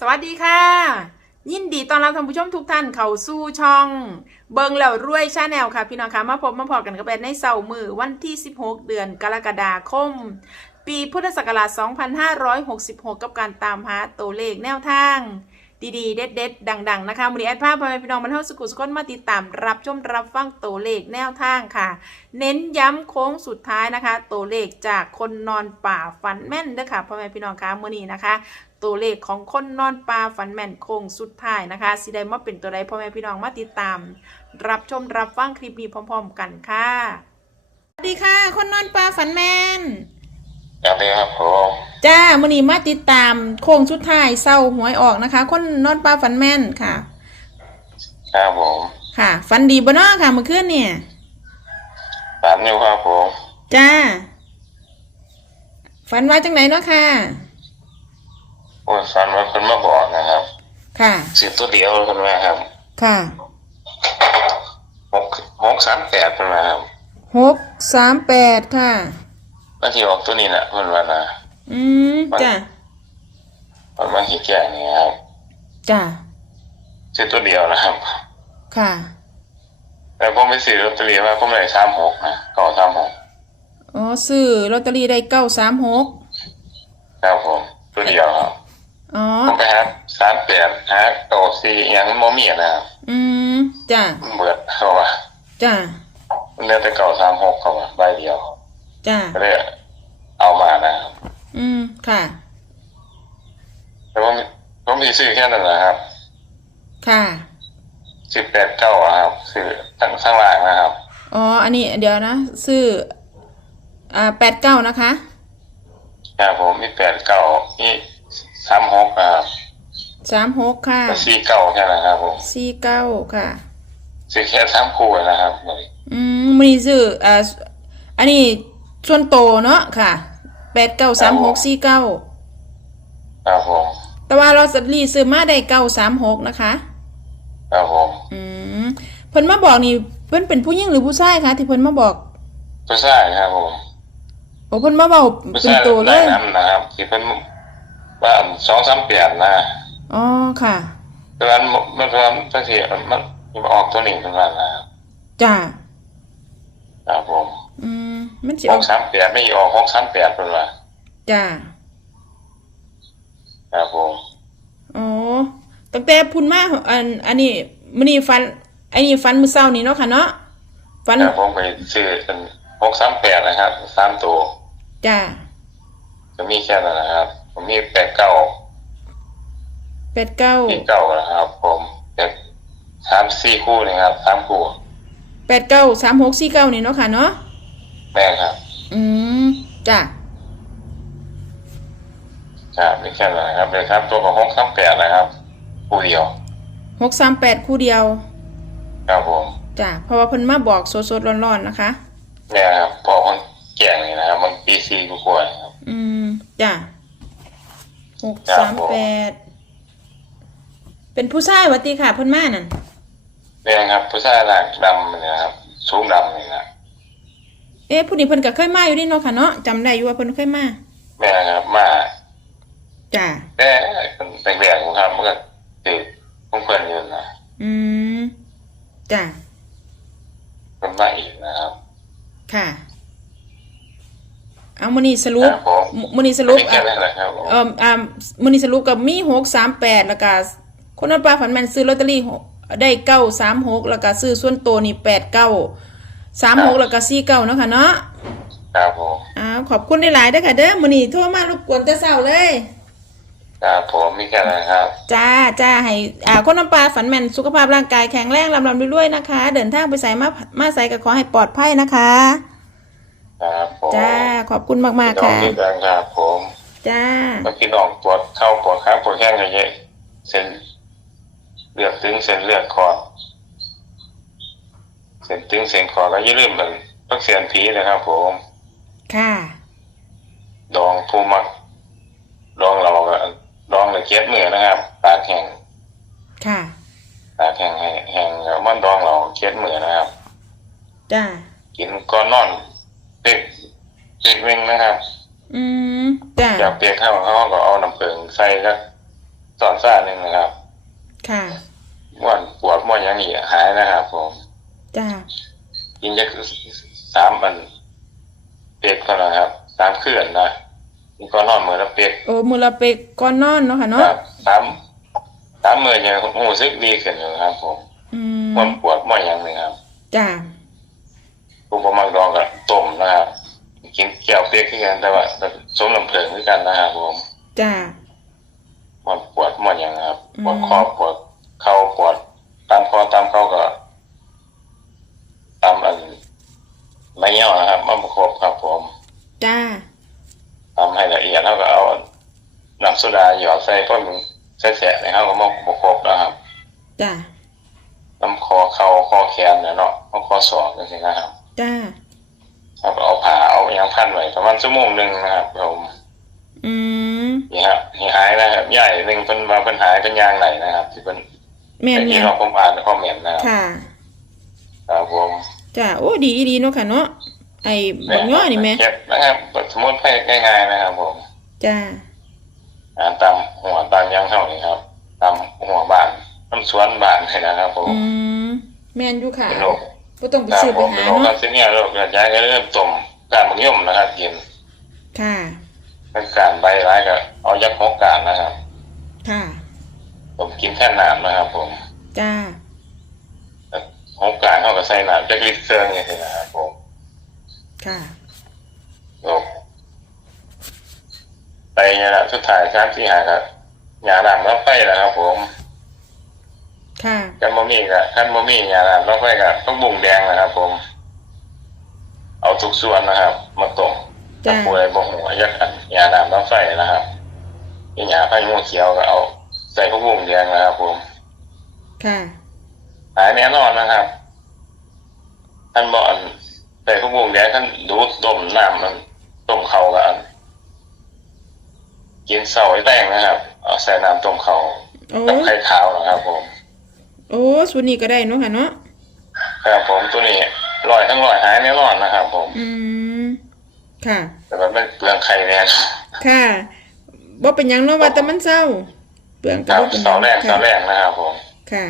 สวัสดีค่ะ ยินดีตอนรับท่านผู้ชมทุกท่านเข้าสู่ช่อง เบิงแล้วรวยชาแนลค่ะ พี่น้องคะมาพบมาพอกันกับแอนในเสาร์มือวันที่ 16 เดือนกรกฎาคม ปีพุทธศักราช 2566 กับการตามหาตัวเลขแนวทาง ดีๆ เด็ดๆ ดัง ๆ นะคะมือนี้แอดภาพพ่อแม่พี่น้องบรรเทาสุขุสุขนมาติดตามรับชมรับฟังตัวเลขแนวทางค่ะ เน้นย้ำโค้งสุดท้ายนะคะ ตัวเลขจากคนนอนป่าฝันแม่นเด้อค่ะพ่อแม่พี่น้องคะมื้อนี้นะคะ ตัวเลขของคนนอนป่าฝันแม่นโค้งสุดท้ายนะคะสิได้มาเป็นตัวใดพ่อแม่พี่น้องมาติดตาม รับชมรับฟังคลิปนี้พร้อม ๆ กันค่ะสวัสดีค่ะ คนนอนป่าฝันแม่น สวัสดีครับผมจ้ามื้อนี้มาติดตามโค้งสุดท้ายเศร้าหวยออกนะคะ คนนอนป่าฝันแม่นค่ะ ครับผมค่ะฝันดีบ่เนาะค่ะเมื่อคืนเนี่ยสามนิ้วครับผมจ้าฝันว่าจังไหนเนาะค่ะ โอ้ยฟันว่าคนมาบอกนะครับค่ะ สิบตัวเดียวคนมาครับค่ะหกหกสามแปดคนมาครับหกสามแปดค่ะ วันที่ออกตัวนี้นะคนว่านะอืมจ้ามันมาหิแก่นี่ครับจ้าสิบตัวเดียวนะครับ ค่ะแล้วผมไปซื้อลอตเตอรี่มาผมได้สามหกนะก็สามหกอ๋อซื้อลอตเตอรี่ได้เก้าสามหกครับผม ตัวเดียวครับอ๋อผมไปหาสามแปดหาโตสี่อยังโมมีนะครับอืมจ้ามันเบิดเขาว่าจ้ามันเหลือแต่เก่าสามหกเขาว่าใบเดียว จ้าก็เลยเอามานะครับอืมค่ะ แต่ผมผมมีซื้อแค่นั้นนะครับค่ะสิบแปดเก้าครับซื้อทั้งข้างล่างนะครับอ๋ออันนี้เดี๋ยวนะซื้ออ่าแปดเก้านะคะครับผมมีแปดเก้ามีสามหกครับสามหกค่ะแล้วสี่เก้าแค่นั้นครับผมสี่เก้าค่ะซื้อแค่สามคู่นะครับอืมมันนี้ซื้ออ่าอันนี้ ส่วนโตเนาะค่ะแปดเก้าสามหกสี่เก้าครับผมแต่ว่าเราสัตรีซื้อมาได้เก้าสามหกนะคะครับผมอืมเพิ่นมาบอกนี่เพิ่นเป็นผู้หญิงหรือผู้ชายคะที่เพิ่นมาบอกผู้ชายครับผมโอ้เพิ่นมาบอกผู้เป็นชายตัวเลได้ยนั้นนะครับที่เป็นบ้านสองสามเปลี่ยนนะอ๋อค่ะตอนนั้นมันมันตั้งแต่มันมันออกตัวนี้เป็นวันนะครับจ้าครับผมอื มมันสิหออกกสามแปดไม่ออกหกสามแปดเป็นวันจ้าครับผมอ๋อตั้งแต่พุ่นมาอันอันนี้มื้อนี้ฟันอันนี้ฟันมื้อเช้านี่เนาะค่ะเนาะฟันครับผมไปซื้อเป็นหกสามแปดนะครับสามตัวจ้าจะมีแค่นั้นนะครับผมมีแปดเก้าแปดเก้าสี่เก้านะครับ ผมแปดสามสี่คู่นะครับสามคู่แปดเก้าสามหกสี่เก้านี่เนาะค่ะเนาะ แม่ครับ อืมจ้าครับมีแค่นั้นนะครับเลยครับ ตัวของหกสามแปดนะครับคู่เดียวหกสามแปดคู่เดียวครับผมจ้าเพราะว่าเพิ่นมาบอกสดๆร้อนๆนะคะแม่ครับพอคนแก่งนี่นะครับ มันปีสี่กว่าๆนะครับ อืมจ้าหกครัสาบมผมแปดเป็นผู้ชายหวัดตีค่ะเพิ่นมานั่นแม่ครับ ผู้ชายหลักดำนี่นะครับสูงดำนี่นะ เอ๊ะผู้นี้เพิ่นก็เคยมาอยู่นี่เนาะค่ะเนาะจำได้อยู่ว่าเพิ่นเคยมาแม่ครับมาจ้าแต่เป็นแรกๆครับเมื่อติดเพื่อนๆอยู่นะอืมจ้าเป็นมาอีกนะครับ ค่ะ เอามื้อนี้สรุปครับผม มื้อนี้สรุปมีแค่อะ นั้นแหละครับผมเอ่ออ่ามื้อนี้สรุปกับมี638แล้วก็คนนั้นป้าฝันแม่นซื้อลอตเตอรี่หกได้936แล้วก็ซื้อส่วนตัวนี่ 89 36แล้วก็49เนาะค่ะเนาะครับผมอ้าวขอบคุณหลายๆเด้อค่ะเด้อมื้อนี้โทรมารบกวนแต่เช้าเลย ครับผมมีแค่นั้นครับ จ้าจ้าให้อ่าคนน้ำปลาฝันแม่นสุขภาพร่างกายแข็งแรงลำลำด้วยๆนะคะ เดินทางไปใส่มามาใส่ก็ขอให้ปลอดภัยนะคะ ครับผมจ้าขอบคุณมากๆพี่น้อค่ะงด้วยกันครับผมจ้าแล้วพี่น้องปวดเข้าปวดขาปวดแข้งอะไรเงี้ยเส้นเลือดตึงเส้นเลือดคอ เส้นตึงเส้นคอก็อย่าลืมเหมือนพักเสียนผีนะครับ ผม ค่ะ ดองผู้มักดองเราก็ดองเลยเจ็ดมือนะครับตากแห้งค่ะ ตากแห้งให้แห้งแล้วมันดองเราเจ็ดมือนะครับจ้ากินก้อนนอนเปียกเปียกเวงนะครับ อืมจ้าอยากเปียกข้าวเขาก็เอาน้ำผึ้งใส่ก็สอนซ่าหนึ่งนะครับ ค่ะม่วนปวดม่วนหยังอีกหายนะครับผม จ้ากินจะสามวันเป็ดก็นะครับสามคืนนะนี่ก็นอนมือละเป็ดโอ้มือละเปกก่อนนอนเนาะค่ะคเนาะรับสามสามมือยังหูซึกดีขึ้นอยู่ครับผมอืมม่วนปวดม่วนหยังเลยครับจ้าผู้ประมังดองกับต้มนะครับกินเกี่ยวเป็ดขึ้นกันแต่ว่าสมลำเพลิงขึ้นกันนะครับผมจ้าม่วนปวดม่วนหยังครับอืมปวดคอปวดเข่าปวดตามคอตามเข่าก็ตามอันไม่เงี้ยวนะครับมันประคบครับ ผม จ้า ทำให้ละเอียดแล้วก็เอาน้ำโซ ดาหยอดใส่พ่อมึงแสะๆในข้าวก็มาประคบนะครับจ้าน้ำคอเข่าคอแขนเนี่ยเนาะเอาคอศอกนี่นะครับจ้าแล้วก็เอาผ้าเอายางพันไว้ประมาณชั่วโมงหนึ่งนะครับผมอืมนี่ครับนี่หายนะครับใหญ่หนึ่งเป็นมาเป็นหายเป็นยางไหนนะครับ ที่เป็นแม่นไอ้แม่ที่นเราผมอ่านในคอมเมนต์นะครับค่ะครับผมจ้าโอ้ดีดีเนาะค่ะเนาะไอ้บักย่อนี่แม่เก็บนะครับสมมติให้ง่ายๆนะครับผมจ้า อ่านตามหัวตามยางเท่านี้ครับ ตามหัวบ้านน้ำสวนบ้านเลยนะครับผมอืมแม่นอยู่ค่ะเป็นโรคบ่ต้องไปครับซื้อผไปมหาโรคเนาะคาเซเนียโรคกระจายก็เริ่มต้มการมังยมนะครับกินค่ะ เป็นการใบร้ายก็เอายักษ์หกการนะครับ ค่ะ ผมกินแค่น้ำนะครับ ผมจ้า หกการเข้ากับใส่น้ำจักลิตรเซิงอย่างนี้นะครับผมค่ะ โรค ไปเนี่ยนะสุดท้ายครับที่หาครับยาดำแล้วไฟนะครับผมค่ะกันโมมี่กับกันโมมี่ยาดำแล้วไฟกับต้องบุ่งแดงนะครับ ผม เอาทุกส่วนนะครับ มาต้มจ้าป่วยบ่หัวยักษ์อันยาดำแล้วไฟนะครับที่ยาไฟม่วงเขียวก็เอาใส่พวกบุ่งแดงนะครับ ผม ค่ะหายแน่นอนนะครับ ท่านบอกอันใส่พวกบุ่งแดงท่านดูดต้มน้ำมันต้มเขากัน กินเสาไอ้แป้งนะครับเอาใส่น้ำต้มเขาโอ้กับไข่ขาวนะครับ ผม โอ้สูตรนี้ก็ได้เนาะค่ะเนาะครับผมตัวนี้ลอยทั้งลอยหายแน่นอนนะครับ ผม อืมค่ะ แต่มันเป็นเปลืองไข่แน่ค่ะบ่เป็นหยังเนาะว่าแต่มันเศร้าเปลืองคก็รับบ่เป็นหเสายังแรกเสาค่ะแรกนะครับ ผม ค่ะ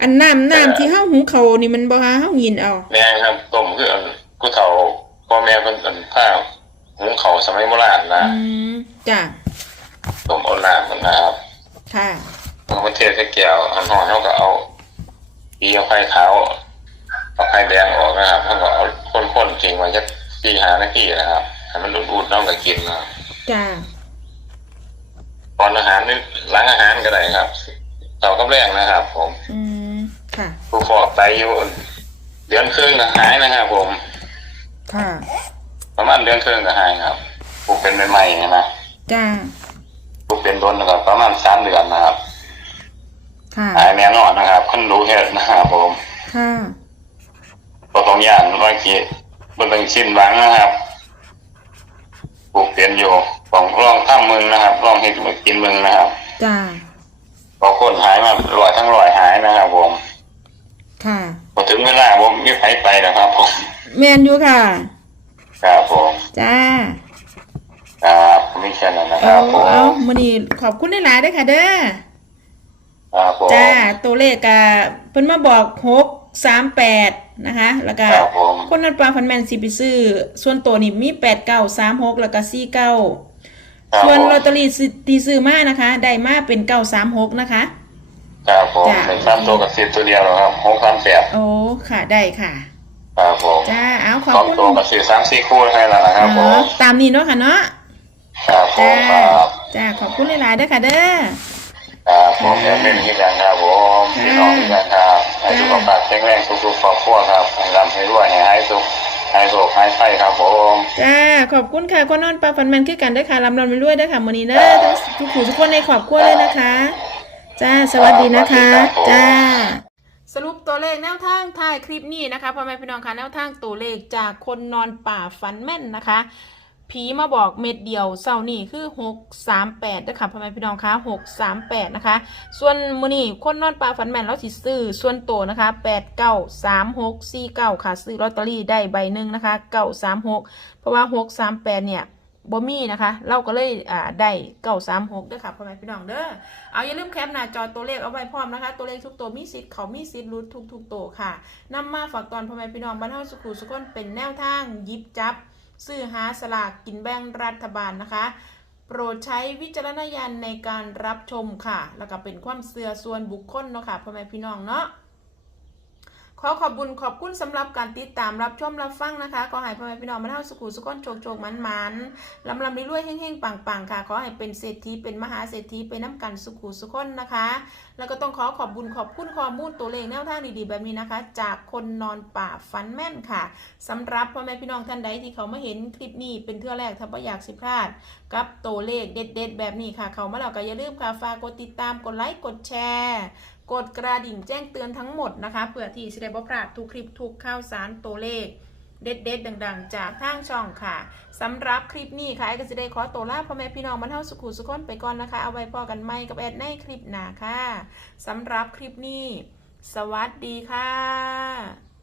อันน้ำน้ำที่เฮาหุงข้าวนี่มันบ่หาเฮายินเอา แม่ครับต้มคืออันกูเฒ่าพ่อแม่เป็นอันผ้า หุงเขาวสมัยโบราณนะอืมจ้ะต้มเอาน้ำมันนะครับค่ะเอามาเทใส่แก้วอันห่อเขาก็เอาตีเอาไข่ขาวเอาไข่แดงออกนะครับเขาก็เอาข้นๆทิ้งไว้จักปีหานาทีนะครับให้มันอุ่นๆน้องก็กินนะครับจ้ะตอนอาหารนี่ล้างอาหารก็ได้ครับเต่ากับแรงนะครับ ผมอืมค่ะผู้ฟอกไตอยู่เดือนครึ่งก็หายนะครับผม ค่ะ ประมาณเดือนครึ่งก็หายครับผู้เป็นใหม่ๆนะจ้ะผู้เป็นโดนก็ประมาณสามเดือนนะครับค่ะหายแน่นอนนะครับคนรู้เหตุนะครับผมค่ะก็ต้องย่านบางทีมันต้องชินหวังนะครับปลูกเปลี่ยนอยู่ต้องลองทำมึงนะครับลองให้มากินมึงนะครับจ้ะพอคนหายมาลอยทั้งลอยหายนะครับผมค่ะพอถึงเวลาผมไม่ไปไปนะครับผมแม่นอยู่ค่ะ ครับผมจ้าครับไม่แค่นั้นนะคเอารับผมเอามื้อนี้ขอบคุณหลายๆเด้อค่ะเด้อครับผมจ้าตัวเลขก็เพิ่นมาบอก638นะคะ แล้วก็ครับผมคนนั้นปลาพันแมนสิไปซื้อส่วนตัวนี่มีแปดเก้าสามหกแล้วก็สี่เก้าครับส่วนผมลอตเตอรี่สิตีซื้อมานะคะ ได้มาเป็นเก้าสามหกนะคะครับผมจ้ะเป็นสามตัวกับสิบตัวเดียวเหรอครับหกสามแปดโอ้ค่ะได้ค่ะ ครับผมจ้าเอาขอบสองคุณตัวกับสี่สามสี่คู่ให้แล้วนะครับผอ๋อมตามนี้เนาะค่ะเนาะครับผจ้ามครับจ้าขอบคุณหลายๆเด้อค่ะเด้อครับผมแอดมินที่กันครับผมพี่น้องที่กันครับให้สุขภาพแข็งแรงทุกๆครอบครัวครับให้ร่ำให้รวยให้หายสุขให้โศกให้ไข้ครับผมจ้าขอบคุณค่ะคนนอนปลาฟันแมนคือกันเด้อค่ะลำนอนไปด้วยเด้อค่ะมื้อนี้เด้อทั้งทุกผู้ทุกคนในครอบครัวเลยนะคะ จ้าสวัสดีนะคะ จ้า สรุปตัวเลขแนวทางท้ายคลิปนี้นะคะพ่อแม่พี่น้องคะแนวทางตัวเลขจากคนนอนป่าฝันแม่นนะคะ ผีมาบอกเม็ดเดียวเสาร์นี้คือ 638นะคะพ่อแม่พี่น้องคะ638 นะคะ ส่วนมือนี้คนนอนป่าฝันแม่นเราสิซื้อส่วนตัวนะคะ 893649 ค่ะ ซื้อลอตเตอรี่ได้ใบหนึ่งนะคะ 936 เพราะว่า 638 เนี่ย บ่มีนะคะ เราก็เลยอ่าได้เก้าสามหกด้วยค่ะพ่อแม่พี่น้องเด้อเอาอย่าลืมแคปหน้าจอตัวเลขเอาไว้พร้อมนะคะ ตัวเลขทุกตัวมีสิทธิ์เขามีสิทธิ์รุดทุกทุกๆตัวค่ะนำมาฝากตอนพ่อแม่พี่น้องบรรเทาสุขุสุขนเป็นแนวทางยิบจับ ซื้อหาสลากกินแบ่งรัฐบาลนะคะ โปรดใช้วิจารณญาณในการรับชมค่ะ แล้วก็เป็นความเสื่อส่วนบุคคลเนาะค่ะพ่อแม่พี่น้องเนาะ ขอขอบคุญขอบคุณสำหรับการติดตามรับชมรับฟังนะคะ ขอให้พ่อแม่พี่น้องมาเท่าสุขุสุขนโชคโชคมันมันลำลำรวยๆเฮงๆปังๆค่ะ ขอให้เป็นเศรษฐีเป็นมหาเศรษฐีเป็นน้ำกันสุขุสุขนนะคะ แล้วก็ต้องขอขอบบุญขอบคุณข้อมูลตัวเลขแนวทางดีๆแบบนี้นะคะ จากคนนอนป่าฟันแม่นค่ะสำหรับพ่อแม่พี่น้องท่านใดที่เขามาเห็นคลิปนี้เป็นเทื่อแรกถ้าไม่อยากสิพลาด กับตัวเลขเด็ด ๆ แบบนี้ค่ะ เขามาแล้วก็อย่าลืมค่ะฝากกดติดตามกดไลค์กดแชร์กดกระดิ่งแจ้งเตือนทั้งหมดนะคะเพื่อที่จะได้บ่พลาดทุกคลิปทุกข่าวสารตัวเลข เด็ดๆดัง ๆ จากทางช่องค่ะสำหรับคลิปนี้ค่ะไอ้ก็จะได้ขอตัวลาพ่อแม่พี่น้องบรรเทาสุขุสุขคนไปก่อนนะคะ เอาไว้พอกันใหม่กับแอดในคลิปหน้าค่ะสำหรับคลิปนี้ สวัสดีค่ะ